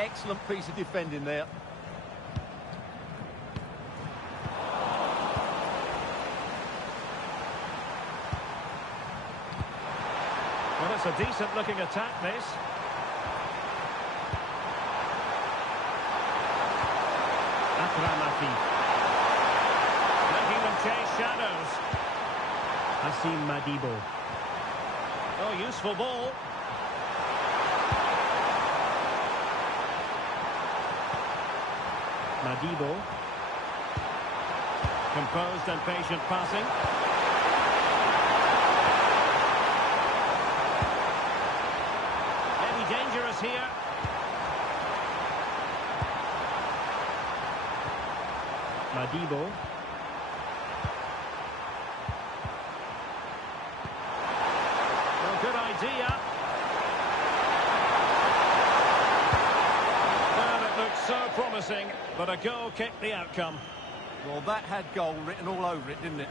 excellent piece of defending there. Well, it's a decent-looking attack, this. Akramati. Making them chase shadows. Hassim Madibo. Oh, useful ball. Madibo. Composed and patient passing. Maybe dangerous here. Madibo. Well, good idea. Well, it looked so promising, but a goal kicked the outcome. Well, that had goal written all over it, didn't it?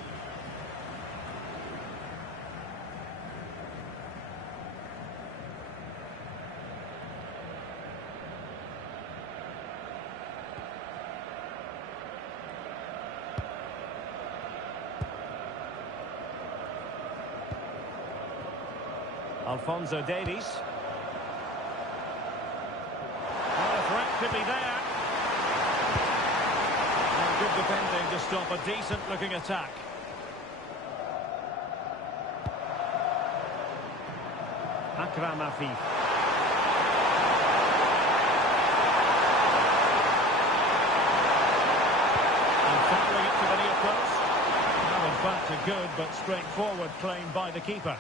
Alphonso Davies. Well, the threat could be there. And good defending to stop a decent-looking attack. Akram Afif. And firing it to the near post. Now, in fact, a good but straightforward claim by the keeper.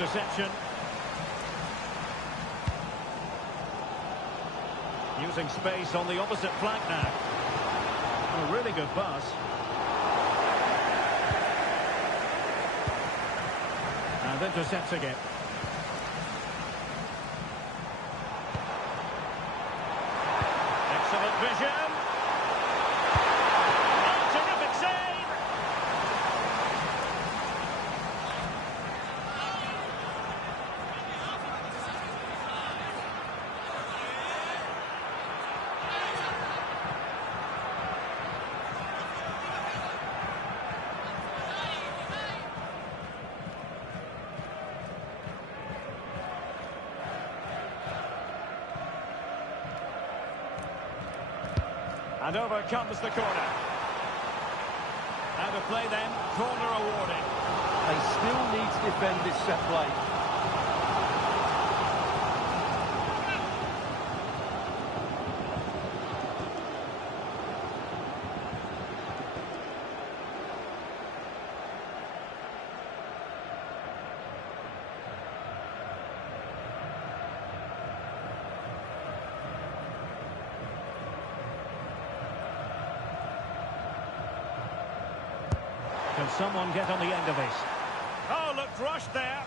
Interception. Using space on the opposite flank now. A really good pass. And intercepting it. Excellent vision. Oh, terrific save. And over comes the corner. Out of play then, corner awarded. They still need to defend this set play. Can someone get on the end of this? Oh, looked rushed there.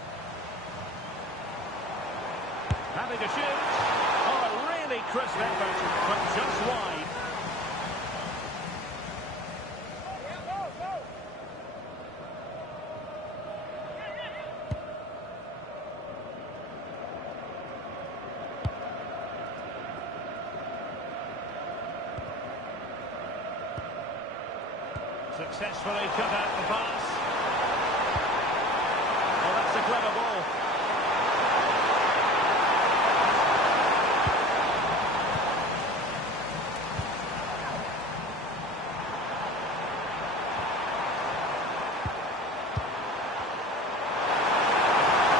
Happy to shoot. Oh, a really crisp effort, but just wide. Successfully cut out the pass. Oh, that's a clever ball.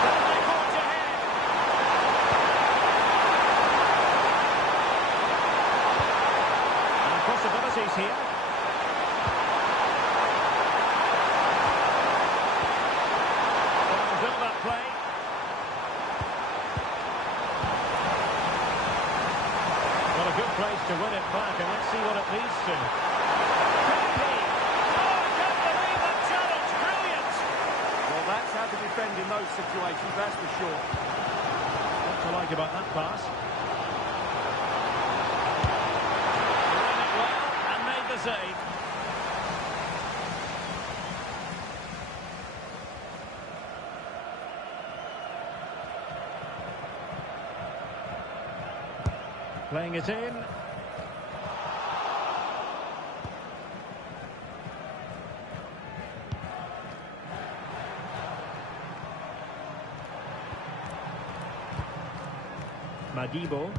They forge ahead. And possibilities here. Play. Well, a good place to win it back, and let's see what it leads to. Could it be? Oh, I can't believe that challenge. Brilliant. Well, that's how to defend in those situations, that's for sure. What to like about that pass? Ran it well and made the save. Playing it in. Madibo.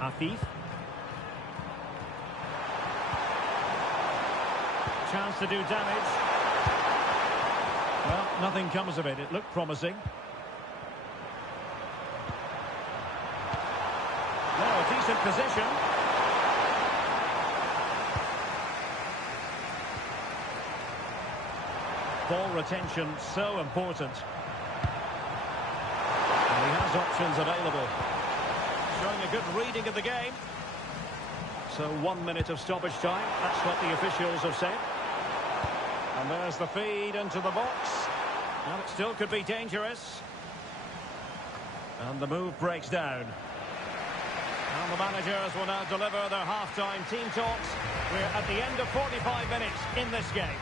Afif. Chance to do damage. Well, nothing comes of it. It looked promising. Well, a decent position. Ball retention so important. And he has options available. Showing a good reading of the game. So 1 minute of stoppage time. That's what the officials have said. And there's the feed into the box. And it still could be dangerous. And the move breaks down. And the managers will now deliver their half-time team talks. We're at the end of 45 minutes in this game.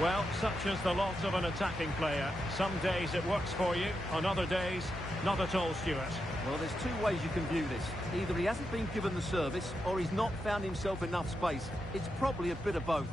Well, such is the lot of an attacking player. Some days it works for you, on other days, not at all, Stuart. Well, there's two ways you can view this. Either he hasn't been given the service, or he's not found himself enough space. It's probably a bit of both.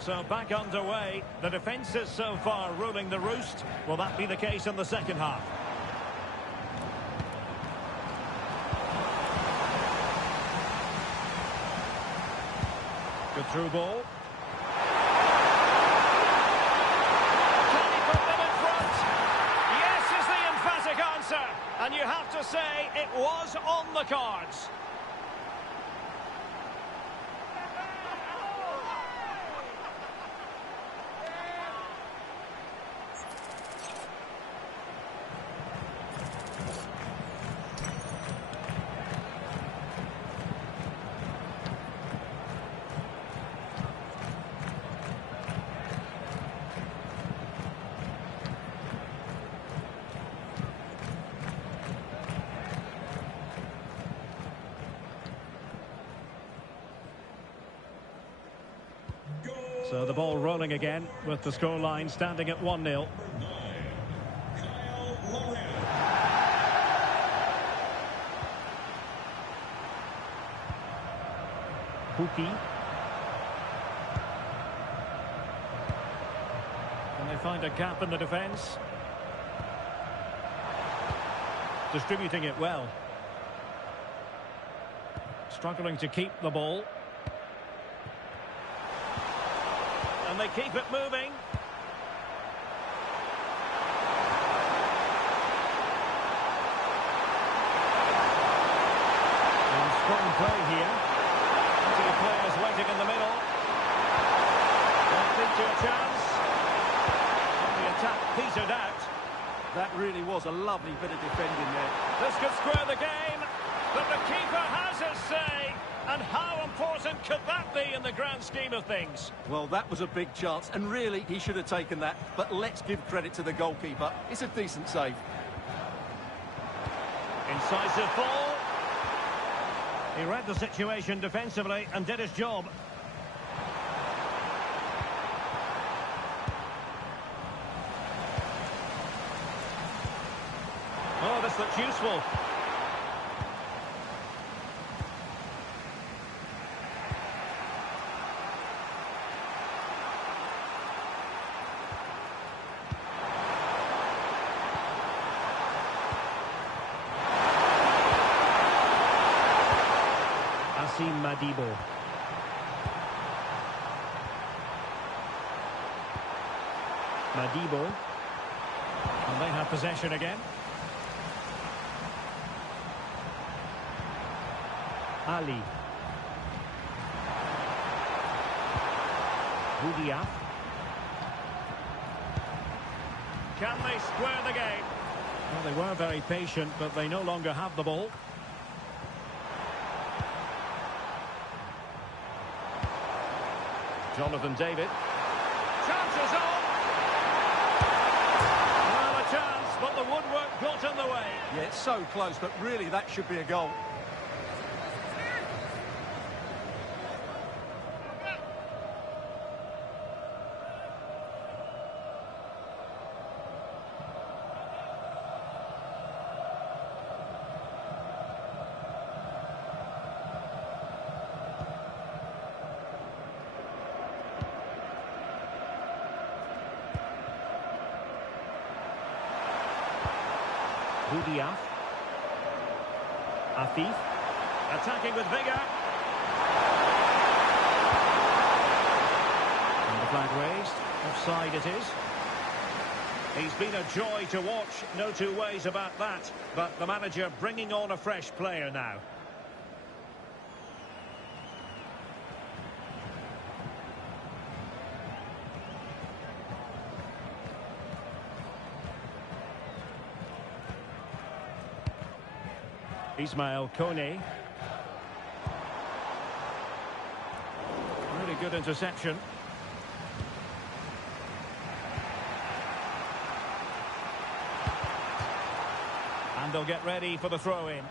So back underway. The defence is so far ruling the roost. Will that be the case in the second half? Good through ball. Can he put them in front? Yes is the emphatic answer. And you have to say it was on the cards. So the ball rolling again with the scoreline standing at 1-0. Pukki. Can they find a gap in the defence? Distributing it well. Struggling to keep the ball. And they keep it moving. And strong play here. Plenty of players waiting in the middle. That lead to a chance. And the attack petered out. That really was a lovely bit of defending there. This could square the game, but the keeper has his say. And how important could that be in the grand scheme of things? Well, that was a big chance, and really, he should have taken that. But let's give credit to the goalkeeper. It's a decent save. Incisive ball. He read the situation defensively and did his job. Oh, this looks useful. Madibo. Madibo. And they have possession again. Ali. Budia. Can they square the game? Well, they were very patient, but they no longer have the ball. Jonathan David. Chances on! Well, a chance, but the woodwork got in the way. Yeah, it's so close, but really that should be a goal. Budia. Afif. Attacking with vigour. And the flag raised. Offside it is. He's been a joy to watch, no two ways about that. But the manager bringing on a fresh player now. Ismail Kone. Really good interception. And they'll get ready for the throw-in.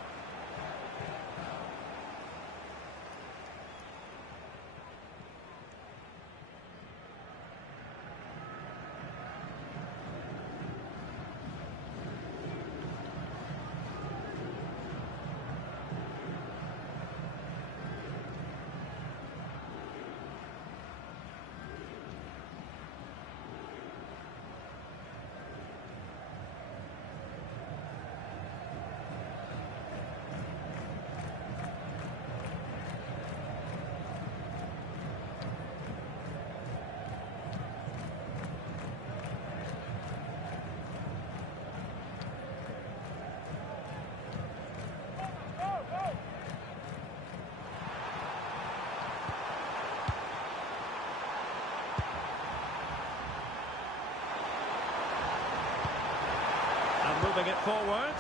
Moving it forward.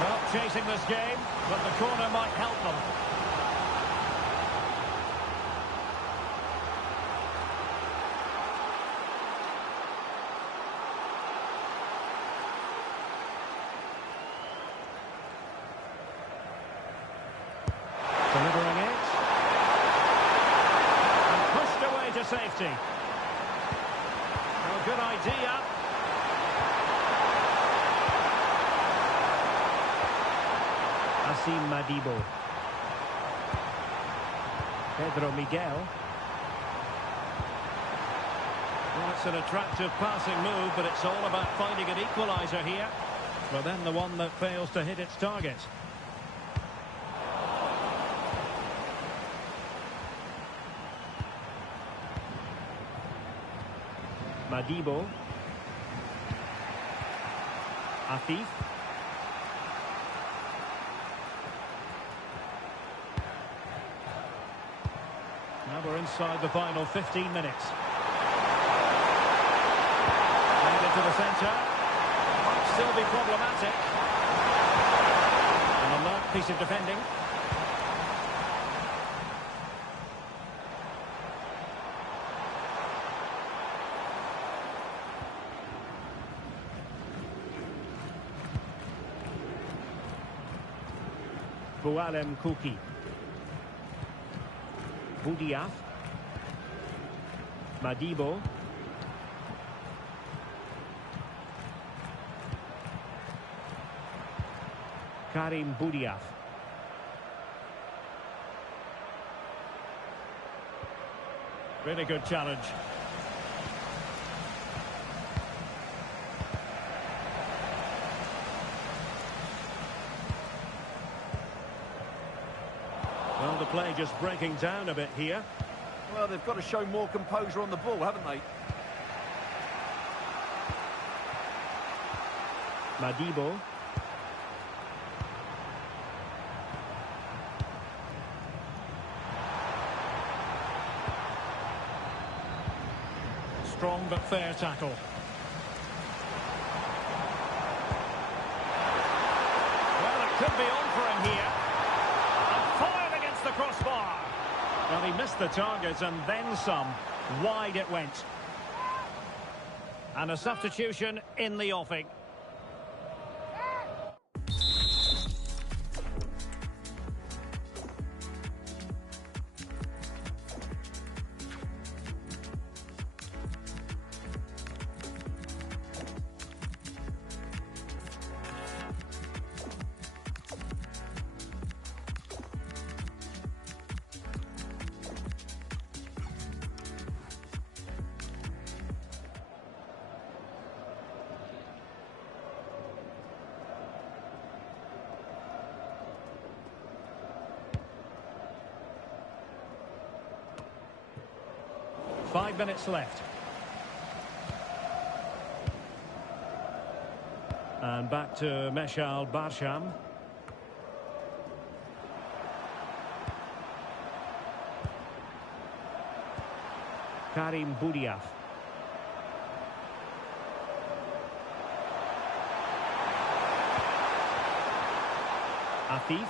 Well, chasing this game, but the corner might help them. Delivering it. And pushed away to safety. Good idea. Asim Madibo. Pedro Miguel. Well, it's an attractive passing move, but it's all about finding an equaliser here. But then the one that fails to hit its target. Madibo. Afif. Now we're inside the final 15 minutes. Played it to the centre. Might still be problematic. An alert piece of defending. Boualem Kouki. Boudiaf. Madibo. Karim Boudiaf. Really good challenge. Well, the play just breaking down a bit here. Well, they've got to show more composure on the ball, haven't they? Madibo. Strong but fair tackle. Well, it could be on for him here. And fired against the crossbar. Well, he missed the target and then some. Wide it went. And a substitution in the offing. Five minutes left. And back to Meshal Barsham. Karim Boudiaf. Afif.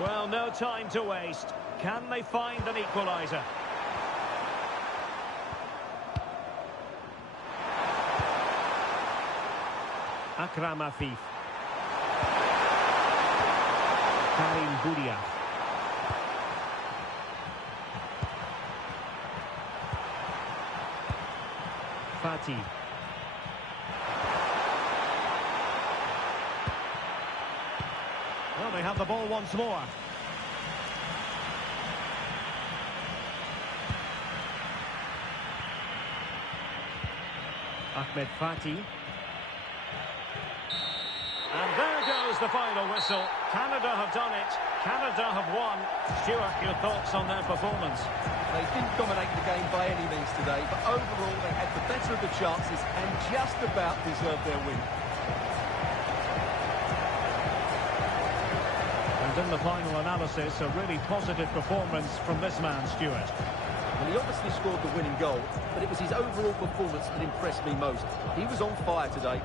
Well, no time to waste. Can they find an equaliser? Akram Afif. Karim Boudiaf. Fati. Well, they have the ball once more. Ahmed Fati. And there goes the final whistle. Canada have done it. Canada have won. Stuart, your thoughts on their performance? They didn't dominate the game by any means today, but overall they had the better of the chances and just about deserved their win. And in the final analysis, a really positive performance from this man, Stuart. Well, he obviously scored the winning goal, but it was his overall performance that impressed me most. He was on fire today.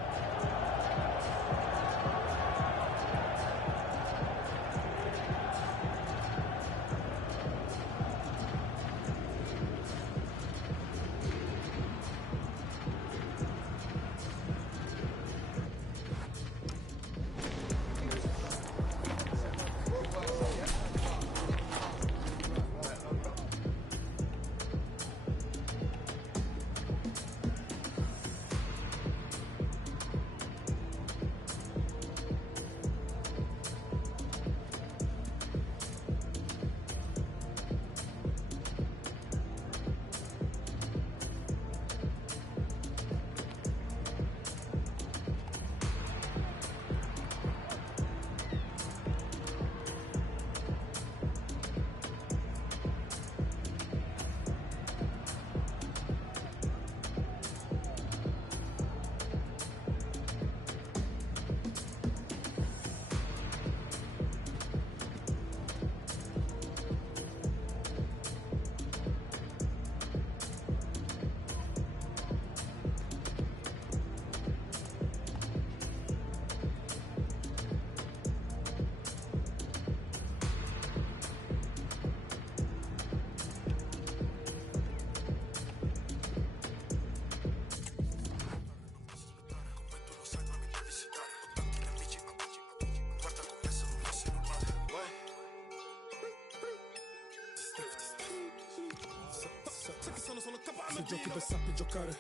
Se giochi per sappi giocare,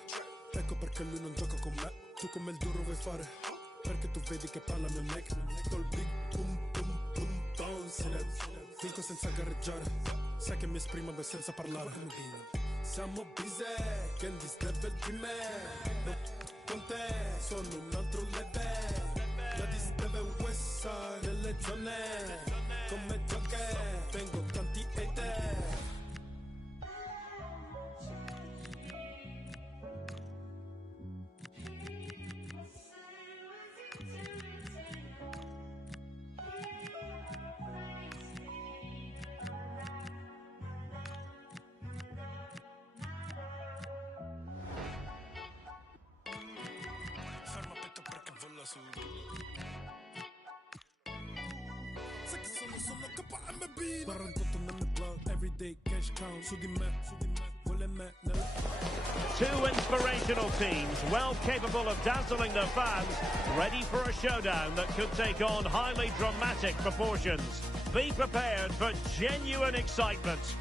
ecco perché lui non gioca con me. Tu come il duro vuoi fare, perché tu vedi che parla mio neck. Col big boom boom boom boom vinco senza gareggiare, sai che mi esprimo senza parlare. Siamo busy, Candy's level di me. Con te sono un altro level. La disteve un west side delle zone. Come gioche, tengo tanti hater. Ferma petto perché vola su. Sai che sono solo KMB 48 nel blood, everyday cash count. Su di me, vuole me nella. Two inspirational teams, well capable of dazzling their fans, ready for a showdown that could take on highly dramatic proportions. Be prepared for genuine excitement.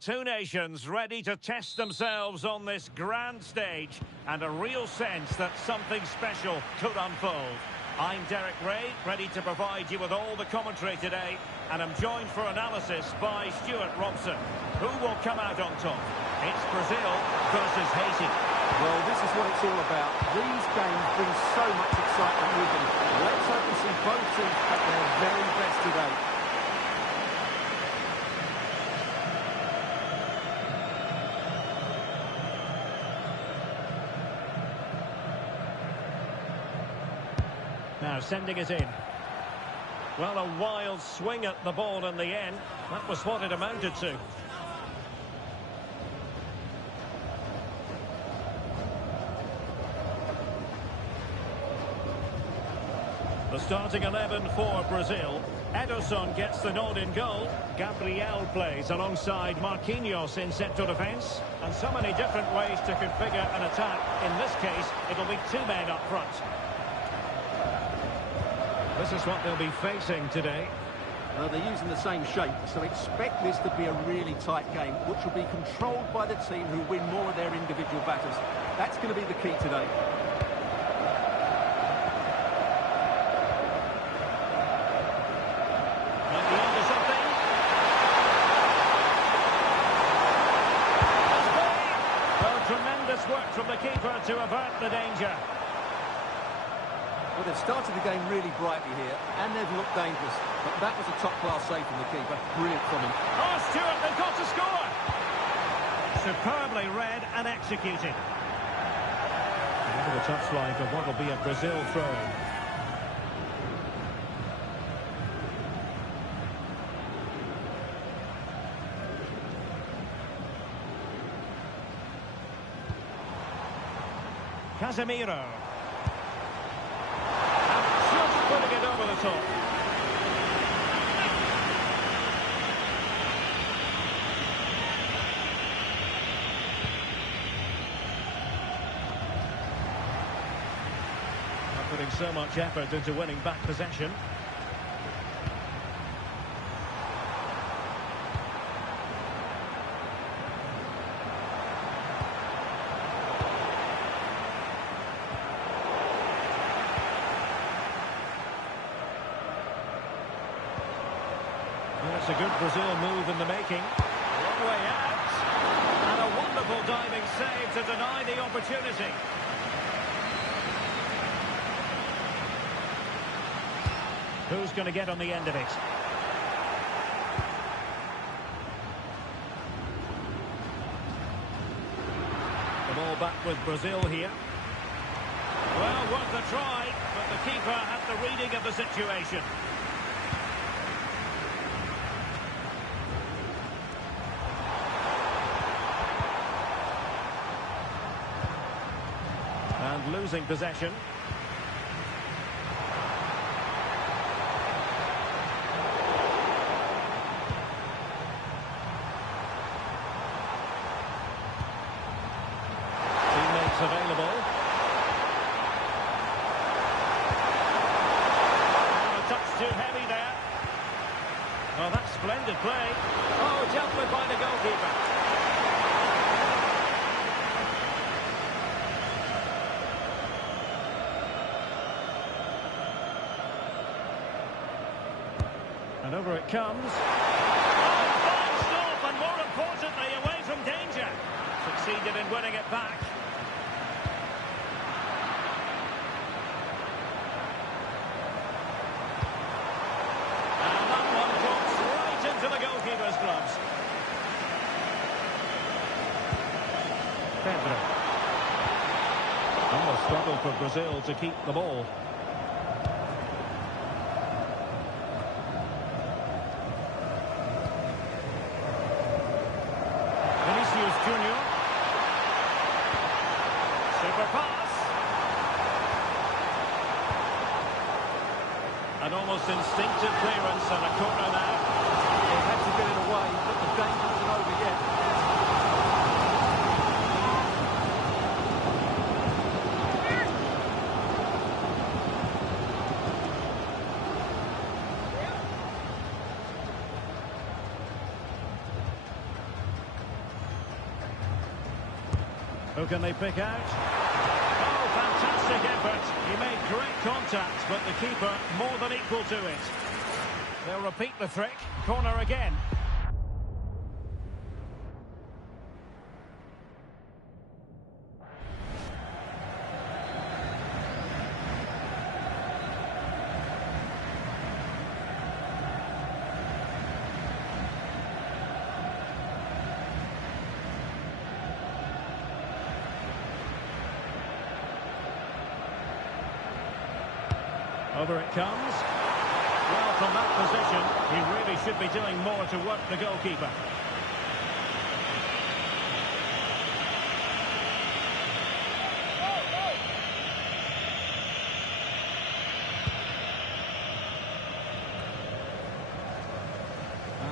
Two nations ready to test themselves on this grand stage, and a real sense that something special could unfold. I'm Derek Ray, ready to provide you with all the commentary today, and I'm joined for analysis by Stuart Robson. Who will come out on top? It's Brazil versus Haiti. Well, this is what it's all about. These games bring so much excitement with them. Let's hope to see both teams at their very best today. Now sending it in. Well, a wild swing at the ball in the end. That was what it amounted to. The starting 11 for Brazil. Ederson gets the nod in goal. Gabriel plays alongside Marquinhos in central defence. And so many different ways to configure an attack. In this case, it'll be two men up front. This is what they'll be facing today. They're using the same shape, so expect this to be a really tight game, which will be controlled by the team who win more of their individual battles. That's going to be the key today. Might be onto something. Well, tremendous work from the keeper to avert the danger. Well, they've started the game really brightly here, and they've looked dangerous. But that was a top-class save from the keeper. Brilliant from him. Oh, Stuart, they've got to score! Superbly read and executed. Over the touchline for what will be a Brazil throw-in. Casemiro. Putting it over the top. Not putting so much effort into winning back possession. It's a good Brazil move in the making. Long way out. And a wonderful diving save to deny the opportunity. Who's going to get on the end of it? The ball back with Brazil here. Well, worth a try, but the keeper had the reading of the situation. And losing possession. Teammates available. Oh, a touch too heavy there. Well, that's splendid play. Oh, dealt with by the goalkeeper. And over it comes. Oh, fine stop, and more importantly, away from danger. Succeeded in winning it back. And that one drops right into the goalkeeper's gloves. Pedro. Almost struggled for Brazil to keep the ball. Junior. Super pass. An almost instinctive clearance and a corner now. They had to get it away, but the danger isn't over yet. Who can they pick out? Oh, fantastic effort. He made great contact, but the keeper more than equal to it. They'll repeat the trick. Corner again. Over it comes. Well, from that position, he really should be doing more to work the goalkeeper.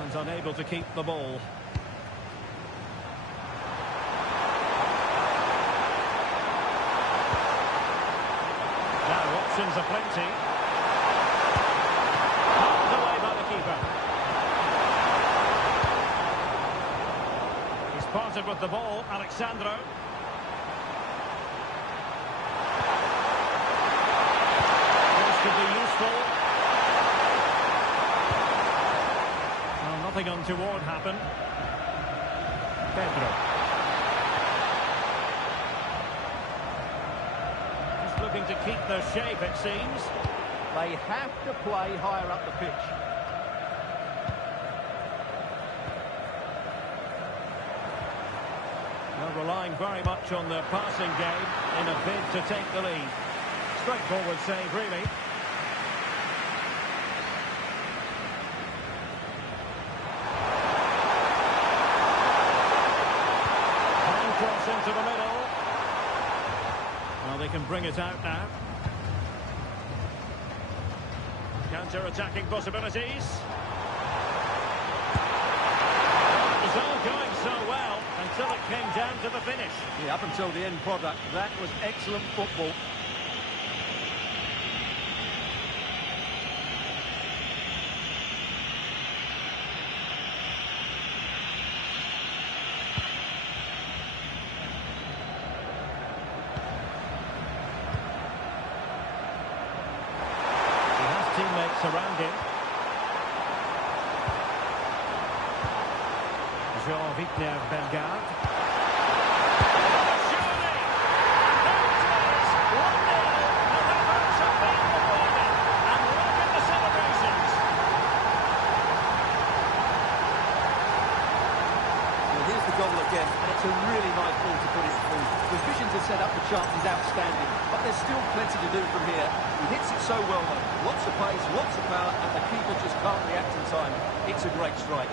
And unable to keep the ball. Now options are plenty. Parted with the ball, Alexandro. This could be useful. Well, nothing untoward happened. Pedro. Just looking to keep their shape, it seems. They have to play higher up the pitch. They're relying very much on their passing game in a bid to take the lead. Straightforward save, really. And cross into the middle. Well, they can bring it out now. Counter-attacking possibilities. It was all going so well until it came down to the finish. Yeah, up until the end product, that was excellent football. He has teammates around him. Jean-Victor Bellegarde. Surely! That is 1-0, and the hopes have been rewarded. And look at the celebrations. Well, here's the goal again, and it's a really nice ball to put it through. The vision to set up the chance is outstanding, but there's still plenty to do from here. He hits it so well, though. Lots of pace, lots of power, and the keeper just can't react in time. It's a great strike.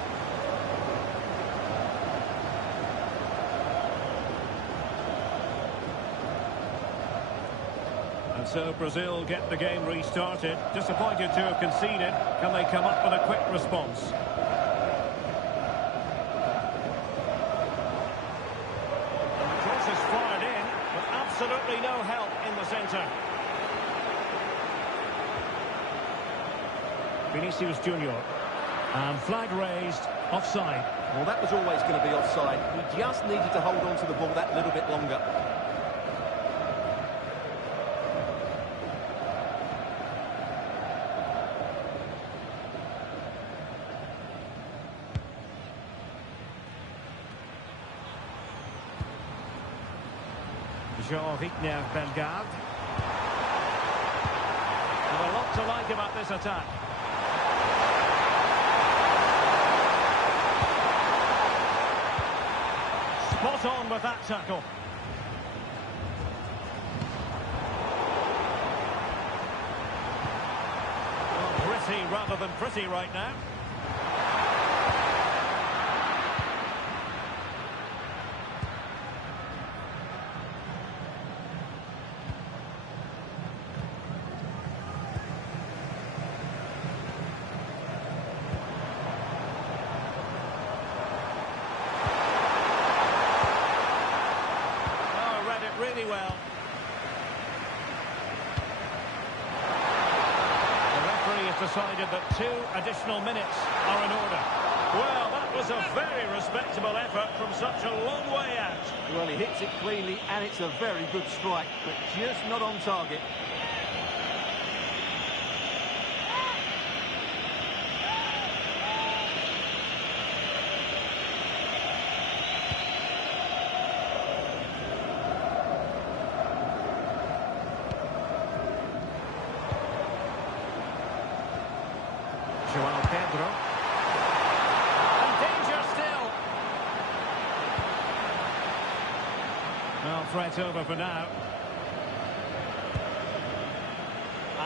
So Brazil get the game restarted. Disappointed to have conceded. Can they come up with a quick response? And the cross is fired in, but absolutely no help in the centre. Vinicius Junior. And flag raised, offside. Well, that was always going to be offside. He just needed to hold on to the ball that little bit longer. Jean-Victor Bellegarde. There's a lot to like about this attack. Spot on with that tackle. Well, gritty rather than pretty right now. Really well. The referee has decided that 2 additional minutes are in order. Well, that was a very respectable effort from such a long way out. Well, he hits it cleanly, and it's a very good strike, but just not on target. Pedro. And danger still. Well, threat over for now.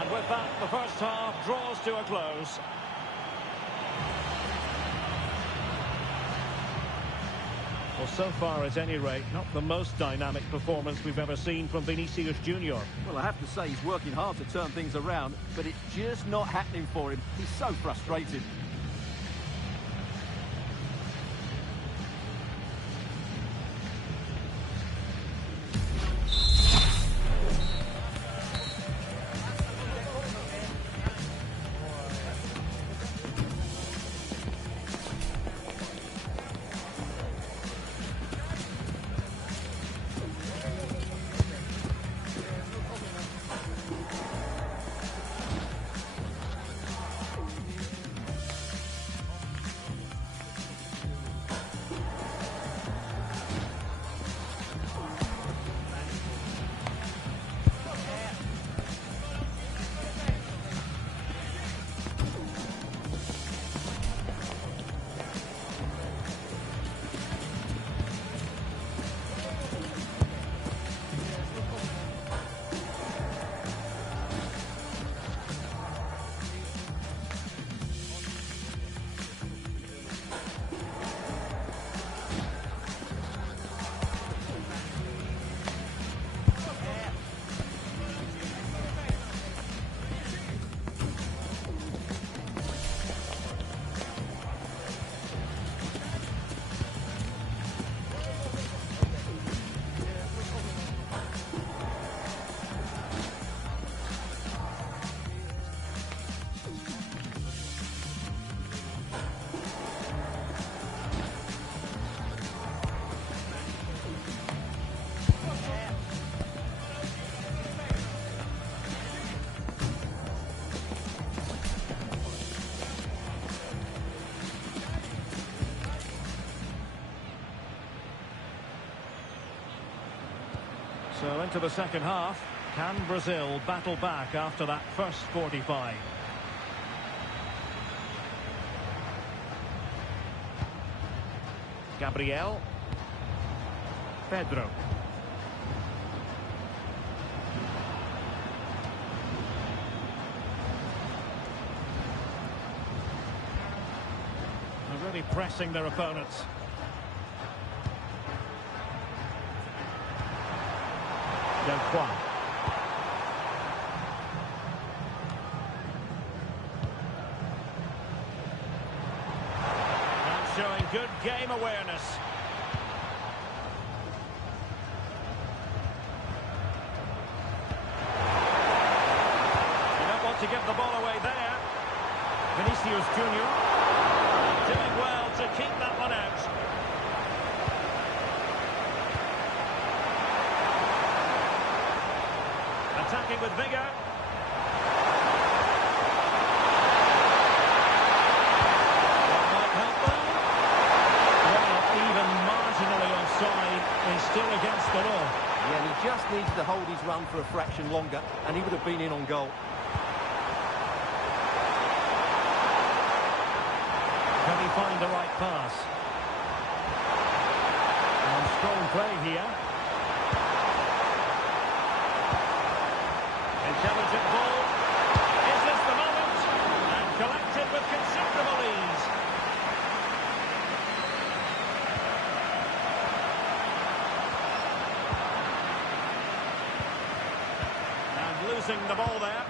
And with that, the first half draws to a close. Well, so far, at any rate, not the most dynamic performance we've ever seen from Vinicius Junior. Well, I have to say he's working hard to turn things around, but it's just not happening for him. He's so frustrated. So into the second half. Can Brazil battle back after that first 45? Gabriel. Pedro. They're really pressing their opponents. Delquan. And showing good game awareness. You don't want to give the ball away there. Vinicius Junior doing well to keep that one out. Attacking with vigour. That might help them. Well, even marginally offside is still against the law. Yeah, and he just needs to hold his run for a fraction longer, and he would have been in on goal. Can he find the right pass? And strong play here. Intelligent ball. Is this the moment? And collected with considerable ease. And losing the ball there.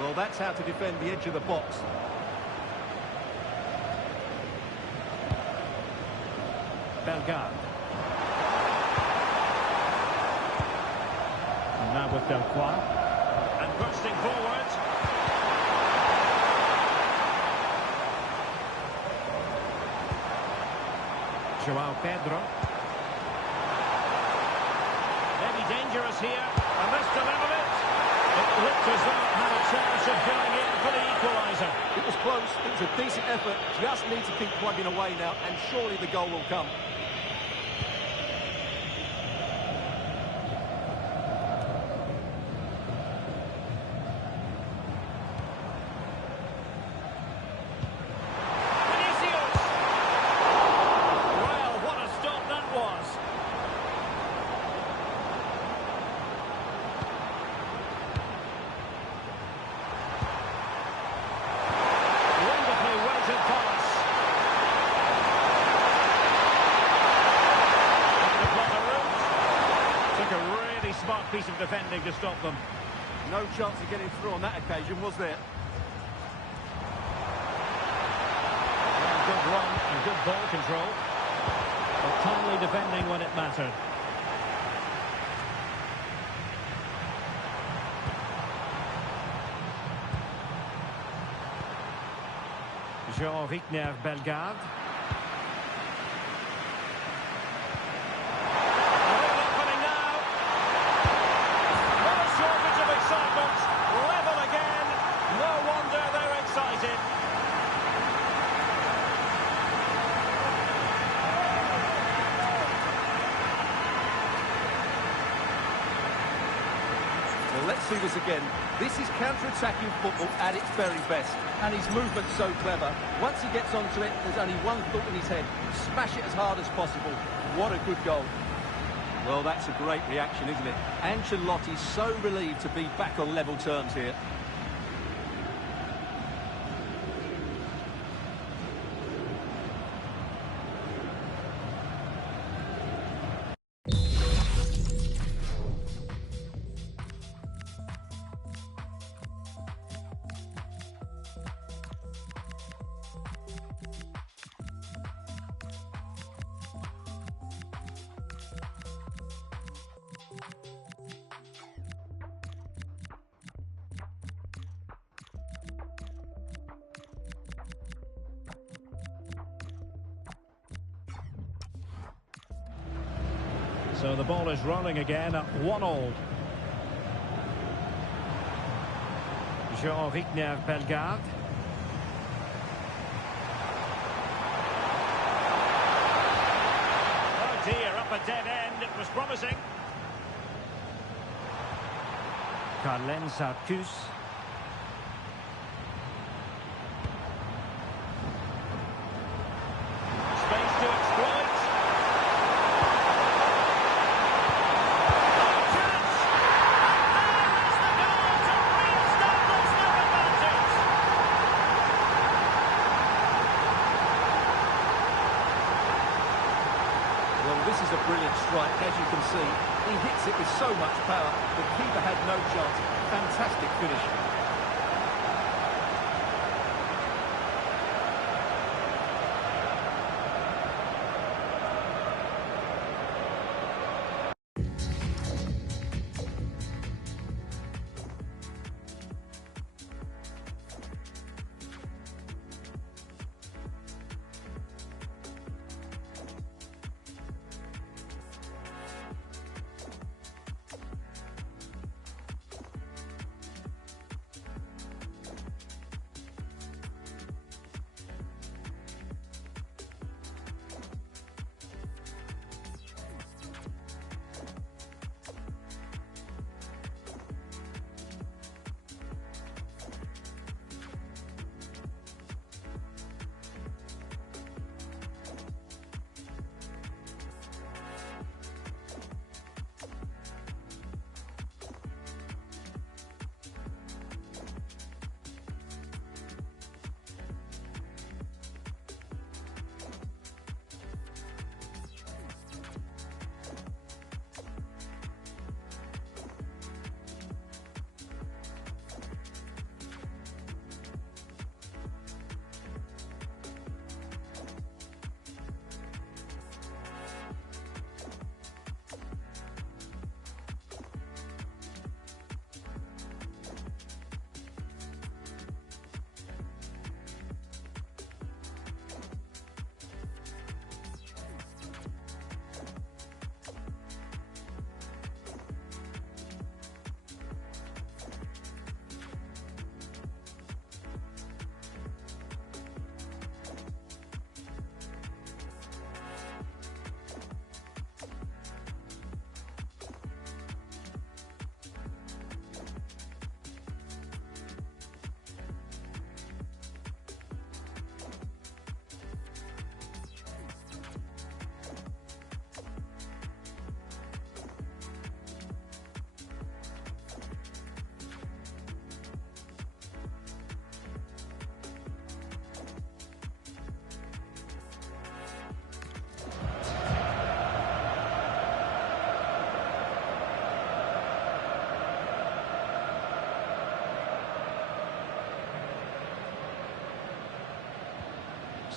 Well, that's how to defend the edge of the box. Bellegarde. And now with Delcroix. And bursting forward. João Pedro. Maybe dangerous here. And this to level it. It looked as though it had a chance of going in for the equaliser. It was close. It was a decent effort. Just need to keep plugging away now, and surely the goal will come. Piece of defending to stop them. No chance of getting through on that occasion, was there? Well, good run and good ball control. But timely defending when it mattered. Jean-Victor Bellegarde. Level again. No wonder they're excited. Well, let's see this again. This is counter-attacking football at its very best. And his movement's so clever. Once he gets onto it, there's only one thought in his head. Smash it as hard as possible. What a good goal. Well, that's a great reaction, isn't it? Ancelotti's so relieved to be back on level terms here. So the ball is rolling again at 1-1. Jean-Victor Bellegarde. Oh dear, up a dead end. It was promising. Carlen Sarcus. Space to exploit. This is a brilliant strike, as you can see. He hits it with so much power. The keeper had no chance. Fantastic finish.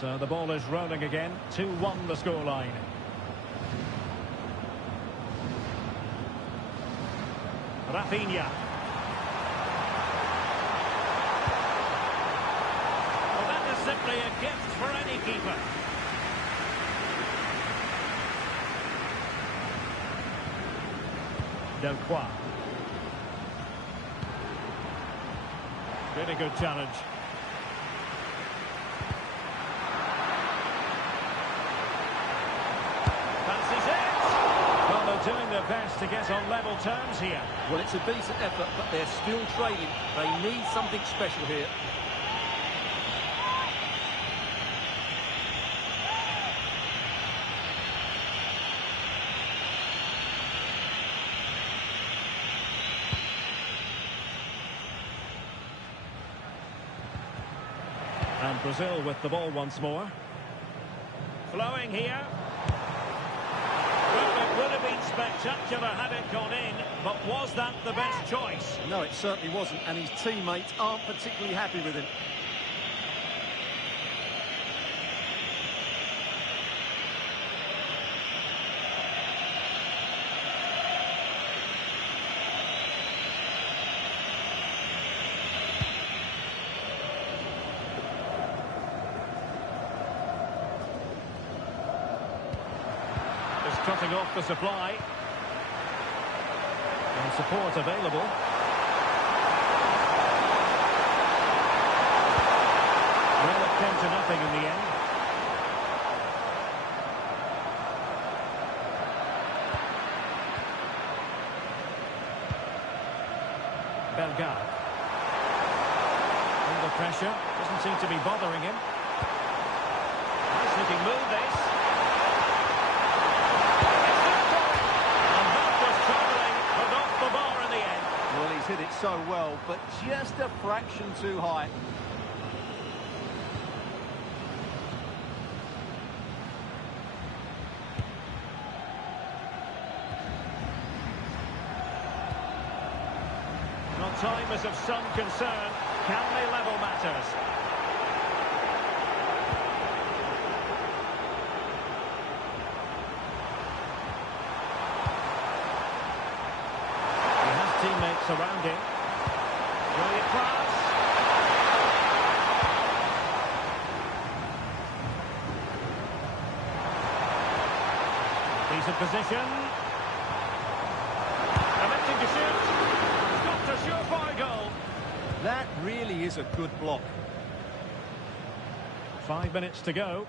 So the ball is rolling again. 2-1 the scoreline. Rafinha. Well, that is simply a gift for any keeper. Delcroix. Really good challenge. Fancies it. Well, they're doing their best to get on level terms here. Well, it's a decent effort, but they're still trailing. They need something special here. And Brazil with the ball once more. Flowing here. Well, it would have been spectacular had it gone in, but was that the best choice? No, it certainly wasn't, and his teammates aren't particularly happy with him. Cutting off the supply. And support available. Well, it came to nothing in the end. Bellegarde. Under pressure. Doesn't seem to be bothering him. Nice looking move this. Well, he's hit it so well, but just a fraction too high. Well, time is of some concern. Can they level matters? Teammates around him. Brilliant pass. Decent position. Attempting to shoot. Got a surefire goal. That really is a good block. 5 minutes to go.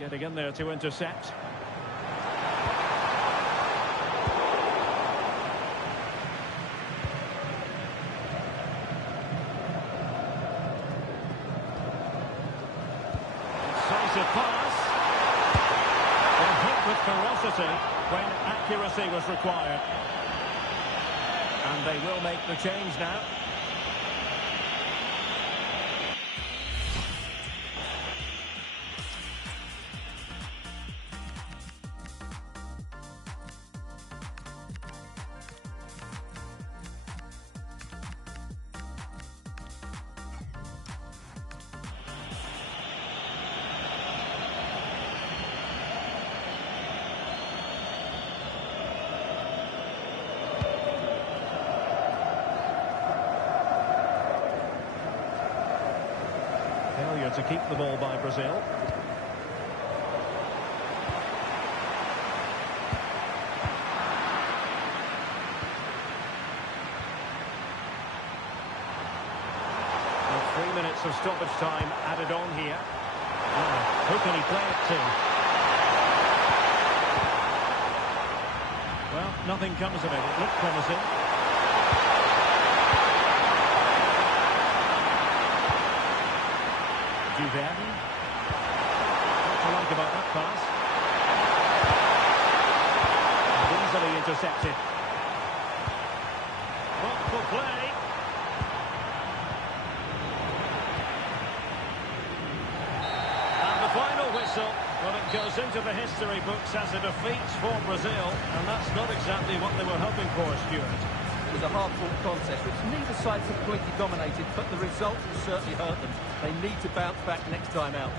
Getting in there to intercept. Pass. And hit with ferocity when accuracy was required. And they will make the change now. Failure to keep the ball by Brazil. And 3 minutes of stoppage time added on here. Who can he play it to? Well, nothing comes of it. It looked promising. Duverne. What to like about that pass? Easily intercepted. Wonderful play. And the final whistle, well, it goes into the history books as a defeat for Brazil, and that's not exactly what they were hoping for, Stuart. was a hard-fought contest, which neither side completely dominated, but the result will certainly hurt them. They need to bounce back next time out.